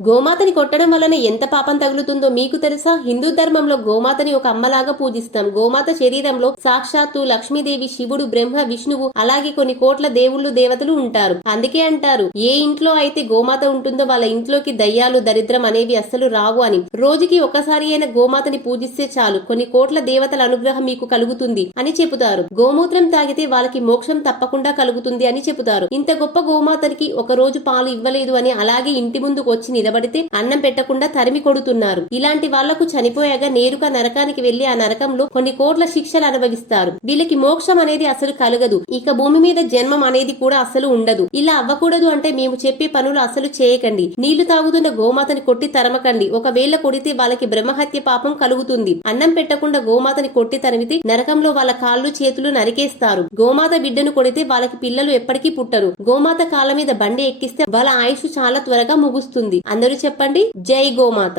గోమాతని కొట్టడం వలన ఎంత పాపం తగులుతుందో మీకు తెలుసా? హిందూ ధర్మంలో గోమాతని ఒక అమ్మలాగా పూజిస్తాం. గోమాత శరీరంలో సాక్షాత్తు లక్ష్మీదేవి శివుడు బ్రహ్మ విష్ణువు అలాగే కొన్ని కోట్ల దేవుళ్ళు దేవతలు ఉంటారు. అందుకే అంటారు ఏ ఇంట్లో అయితే గోమాత ఉంటుందో వాళ్ళ ఇంట్లోకి దయ్యాలు దరిద్రం అనేవి అస్సలు రావు అని. రోజుకి ఒకసారి అయిన గోమాతని పూజిస్తే చాలు. కొన్ని కోట్ల దేవతల అనుగ్రహం మీకు కలుగుతుంది అని చెబుతారు. గోమూత్రం తాగితే వాళ్ళకి మోక్షం తప్పకుండా కలుగుతుంది అని చెబుతారు. ఇంత గొప్ప గోమాతనికి ఒక రోజు పాలు ఇవ్వలేదు అని అలాగే ఇంటి ముందుకు వచ్చి నిలబడితే అన్నం పెట్టకుండా తరిమి కొడుతున్నారు. ఇలాంటి వాళ్ళకు చనిపోయాక నేరుగా నరకానికి వెళ్ళి ఆ నరకంలో కొన్ని కోట్ల శిక్షలు అనుభవిస్తారు. వీళ్ళకి మోక్షం అనేది అసలు కలగదు. ఇక భూమి మీద జన్మం అనేది కూడా అసలు ఉండదు. ఇలా అవ్వకూడదు అంటే మేము చెప్పే పనులు అసలు చేయకండి. నీళ్ళు తాగుతున్న గోమాతని కొట్టి తరమకండి. ఒకవేళ కొడితే వాళ్ళకి బ్రహ్మహత్య పాపం కలుగుతుంది. అన్నం పెట్టకుండా గోమాతని కొట్టి తరిమితే నరకంలో వాళ్ళ కాళ్ళు చేతులు నరికేస్తారు. గోమాత బిడ్డను కొడితే వాళ్ళకి పిల్లలు ఎప్పటికీ పుట్టరు. గోమాత కాళ్ళ మీద బండి ఎక్కిస్తే వాళ్ళ ఆయుష్ చాలా త్వరగా ముగుస్తుంది. అందరూ చెప్పండి. జై గోమాత.